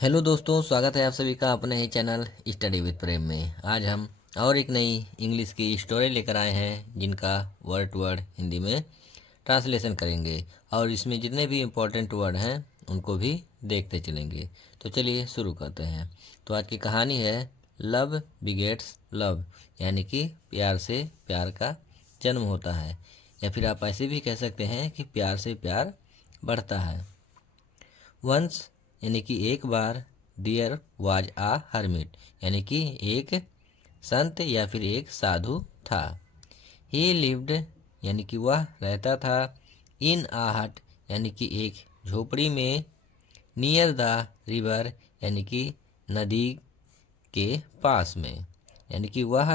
Hello दोस्तों, स्वागत है आप सभी का अपने ही चैनल स्टडी विद प्रेम में। आज हम और एक नई इंग्लिश की स्टोरी लेकर आए हैं जिनका वर्ड टू वर्ड हिंदी में ट्रांसलेशन करेंगे और इसमें जितने भी इम्पोर्टेंट वर्ड हैं उनको भी देखते चलेंगे। तो चलिए शुरू करते हैं। तो आज की कहानी है लव बिगेट्स लव, यानी कि प्यार से प्यार का जन्म होता है, या फिर आप ऐसे भी कह सकते हैं कि प्यार से प्यार बढ़ता है। वंस यानी कि एक बार, डियर वाज आ हर्मिट यानी कि एक संत या फिर एक साधु था। ही लिव्ड यानी कि वह रहता था। इन आ हट यानी कि एक झोपड़ी में। नियर द रिवर यानी कि नदी के पास में, यानी कि वह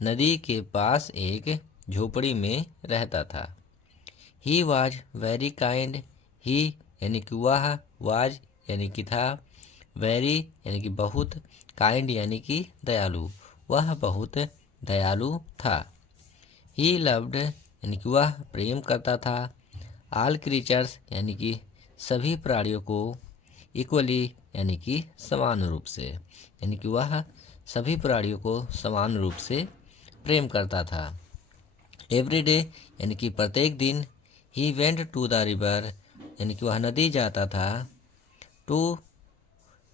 नदी के पास एक झोपड़ी में रहता था। He was very kind. He यानी कि वह, वाज यानी कि था, वेरी यानी कि बहुत, काइंड यानी कि दयालु, वह बहुत दयालु था। ही लव्ड यानी कि वह प्रेम करता था। ऑल क्रीचर्स यानी कि सभी प्राणियों को। इक्वली यानी कि समान रूप से, यानी कि वह सभी प्राणियों को समान रूप से प्रेम करता था। एवरी डे यानी कि प्रत्येक दिन। He went to the river यानी कि वह नदी जाता था। टू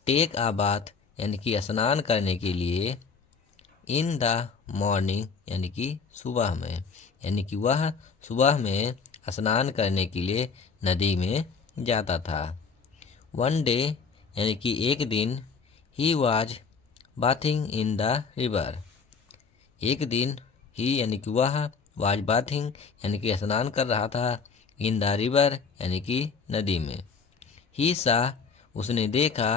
टेक आ बाथ यानी कि स्नान करने के लिए। इन द मॉर्निंग यानी कि सुबह में, यानी कि वह सुबह में स्नान करने के लिए नदी में जाता था। वन डे यानी कि एक दिन। He was bathing in the river, एक दिन। ही यानी कि वह, वाज बाथिंग यानी कि स्नान कर रहा था। इन द रिवर यानी कि नदी में। ही सा उसने देखा।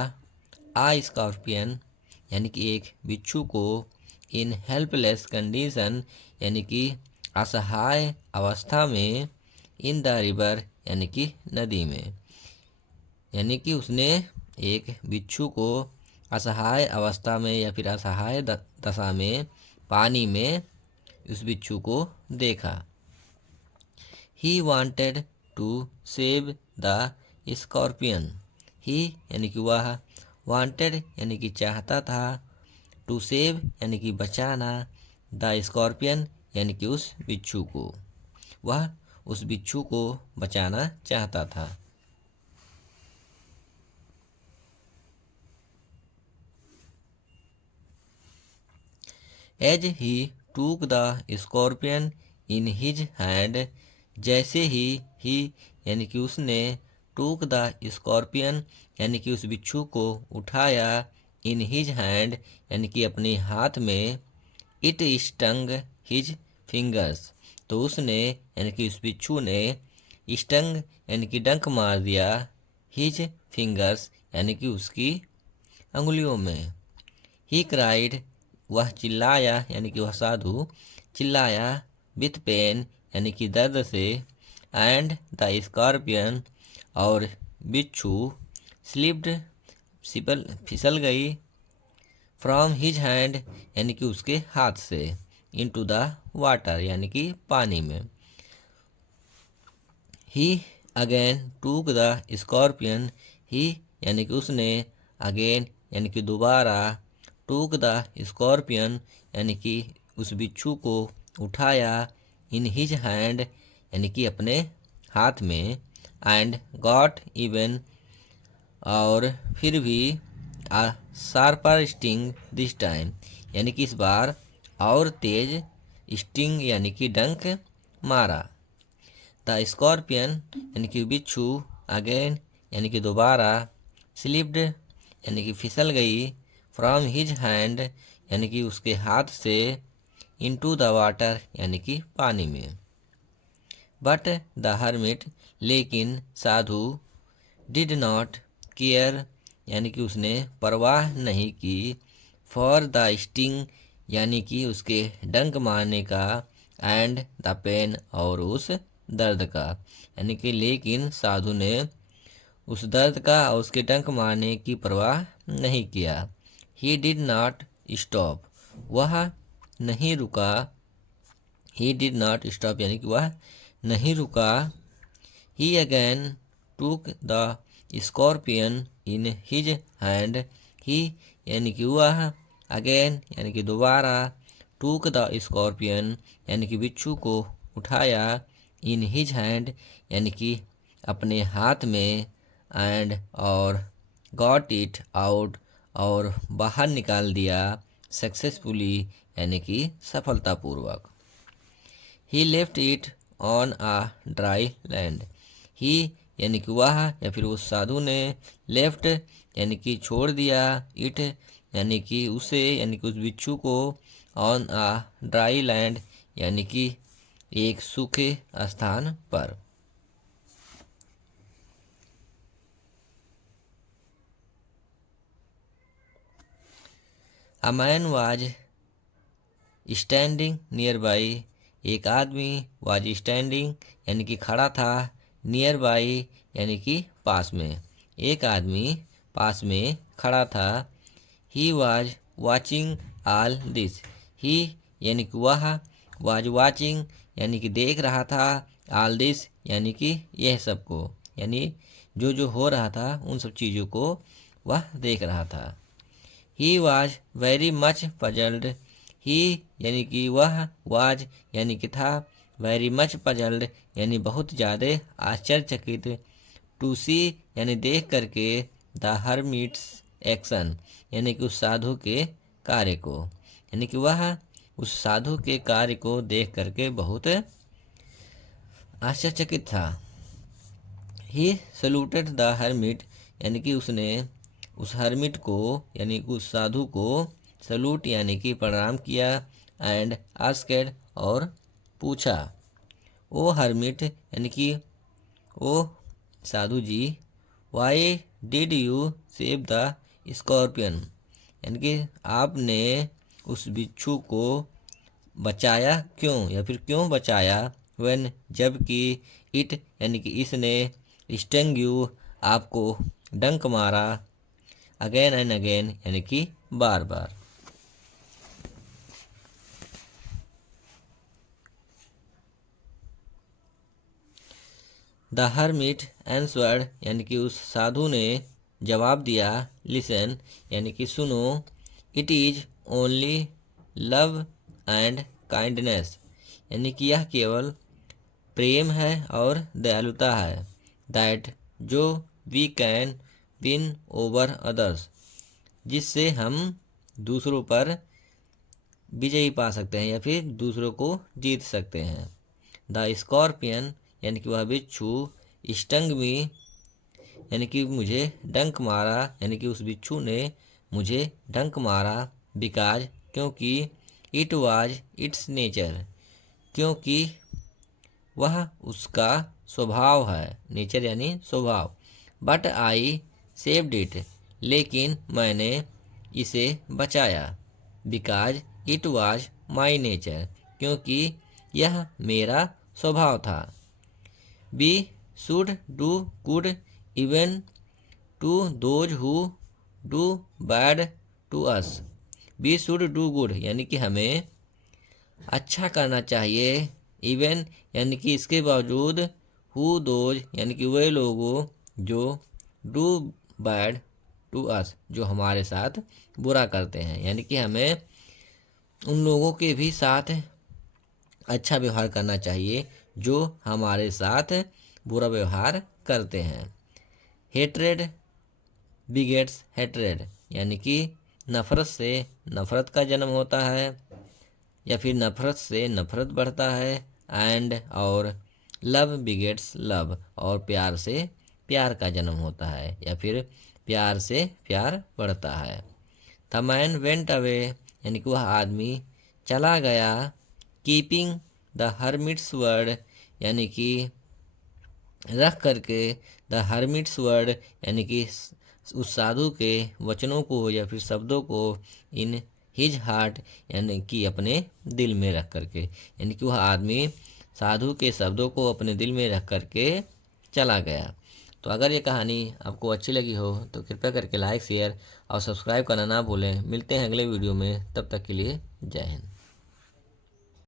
आ स्कॉर्पियन यानी कि एक बिच्छू को। इन हेल्पलेस कंडीशन यानी कि असहाय अवस्था में। इन द रिवर यानी कि नदी में, यानी कि उसने एक बिच्छू को असहाय अवस्था में या फिर असहाय दशा में पानी में उस बिच्छू को देखा। He wanted to save the scorpion. He यानी कि वह, वांटेड यानी कि चाहता था, टू सेव यानी कि बचाना, द स्कॉर्पियन यानी कि उस बिच्छू को, वह उस बिच्छू को बचाना चाहता था। As he took the scorpion in his hand, जैसे ही यानी कि उसने, टूक द स्कॉर्पियन यानी कि उस बिच्छू को उठाया, इन हिज हैंड यानी कि अपने हाथ में। इट स्टंग हिज फिंगर्स, तो उसने यानी कि उस बिच्छू ने, स्टंग यानी कि डंक मार दिया, हिज फिंगर्स यानी कि उसकी अंगुलियों में। ही क्राइड वह चिल्लाया यानी कि वह साधु चिल्लाया, विथ पेन यानी कि दर्द से। एंड द स्कॉर्पियन और बिच्छू, स्लिप्ड फिसल गई, फ्रॉम हिज हैंड यानी कि उसके हाथ से, इनटू द वाटर यानी कि पानी में। ही again took the scorpion, he यानी कि उसने, अगेन यानी कि दोबारा, टूक द स्कॉर्पियन यानी कि उस बिच्छू को उठाया, इन हिज हैंड यानी कि अपने हाथ में। एंड गॉट इवन और फिर भी, आ शार्पर स्टिंग दिस टाइम यानी कि इस बार और तेज, स्टिंग यानी कि डंक मारा। द स्कॉर्पियन यानी कि बिच्छू, अगेन यानी कि दोबारा, स्लिप्ड यानी कि फिसल गई, फ्रॉम हिज हैंड यानी कि उसके हाथ से, इनटू द वाटर यानी कि पानी में। बट द हर्मिट लेकिन साधु, डिड नॉट केयर यानी कि उसने परवाह नहीं की, फॉर द स्टिंग यानी कि उसके डंक मारने का, एंड द पेन और उस दर्द का, यानी कि लेकिन साधु ने उस दर्द का और उसके डंक मारने की परवाह नहीं किया। ही डिड नॉट स्टॉप वह नहीं रुका। ही डिड नॉट स्टॉप यानी कि वह नहीं रुका। He again took the scorpion in his hand, he यानी कि वह, अगेन यानी कि दोबारा, टूक द स्कॉर्पियन यानी कि बिच्छू को उठाया, इन हिज हैंड यानी कि अपने हाथ में, एंड और गॉट इट आउट और बाहर निकाल दिया, सक्सेसफुली यानी कि सफलतापूर्वक। He left it on a dry land, he यानी कि वह या फिर उस साधु ने, लेफ्ट यानी कि छोड़ दिया, इट यानी कि उसे यानी कि उस बिच्छू को, ऑन आ ड्राई लैंड यानी कि एक सूखे स्थान पर। A man was standing near by, एक आदमी, वाज स्टैंडिंग यानी कि खड़ा था, नियर बाई यानी कि पास में, एक आदमी पास में खड़ा था। He was watching all this, he यानी कि वह, वाज वाचिंग यानी कि देख रहा था, ऑल दिस यानी कि यह सब को, यानी जो जो हो रहा था उन सब चीज़ों को वह देख रहा था। He was very much puzzled, he यानी कि वह, वाज यानी कि था, वेरी मच पजल्ड यानी बहुत ज़्यादा आश्चर्यचकित, टू सी यानी देख करके, द हरमिट्स एक्शन यानी कि उस साधु के कार्य को, यानी कि वह उस साधु के कार्य को देख करके बहुत आश्चर्यचकित था। ही सल्यूटेड द हरमिट यानी कि उसने उस हरमिट को यानी कि उस साधु को सल्यूट यानी कि प्रणाम किया, एंड आस्क्ड और पूछा, ओ हरमिट यानी कि ओ साधु जी, why did you save the scorpion यानी कि आपने उस बिच्छू को बचाया क्यों, या फिर क्यों बचाया, व्हेन जबकि, इट यानी कि इसने, स्टंग यू आपको डंक मारा, अगेन एंड अगेन यानी कि बार बार। द हरमिट एंसवर्ड यानी कि उस साधु ने जवाब दिया, लिसन यानी कि सुनो, it is only love and kindness यानी कि यह केवल प्रेम है और दयालुता है, दैट जो, we can win over others जिससे हम दूसरों पर विजयी पा सकते हैं या फिर दूसरों को जीत सकते हैं। द स्कॉर्पियन यानी कि वह बिच्छू, स्टंग मी यानी कि मुझे डंक मारा, यानी कि उस बिच्छू ने मुझे डंक मारा, बिकॉज क्योंकि, इट वाज इट्स नेचर क्योंकि वह उसका स्वभाव है, नेचर यानी स्वभाव, बट आई सेव्ड इट लेकिन मैंने इसे बचाया, because it was my nature क्योंकि यह मेरा स्वभाव था। We should do good even to those who do bad to us, we should do good यानी कि हमें अच्छा करना चाहिए, इवन यानी कि इसके बावजूद, हु दोज यानी कि वे लोगों जो, डू बैड टू अस जो हमारे साथ बुरा करते हैं, यानी कि हमें उन लोगों के भी साथ अच्छा व्यवहार करना चाहिए जो हमारे साथ बुरा व्यवहार करते हैं। हेट्रेड बिगेट्स हेट्रेड यानी कि नफ़रत से नफ़रत का जन्म होता है या फिर नफ़रत से नफ़रत बढ़ता है, एंड और लव बिगेट्स लव और प्यार से प्यार का जन्म होता है या फिर प्यार से प्यार बढ़ता है। द मैन वेंट अवे यानी कि वह आदमी चला गया, कीपिंग द हरमिट्स वर्ड यानी कि रख करके, द हरमिट्स वर्ड यानी कि उस साधु के वचनों को या फिर शब्दों को, इन हिज हार्ट यानी कि अपने दिल में रख करके, यानी कि वह आदमी साधु के शब्दों को अपने दिल में रख करके चला गया। तो अगर ये कहानी आपको अच्छी लगी हो तो कृपया करके लाइक, शेयर और सब्सक्राइब करना ना भूलें। मिलते हैं अगले वीडियो में, तब तक के लिए जय हिंद।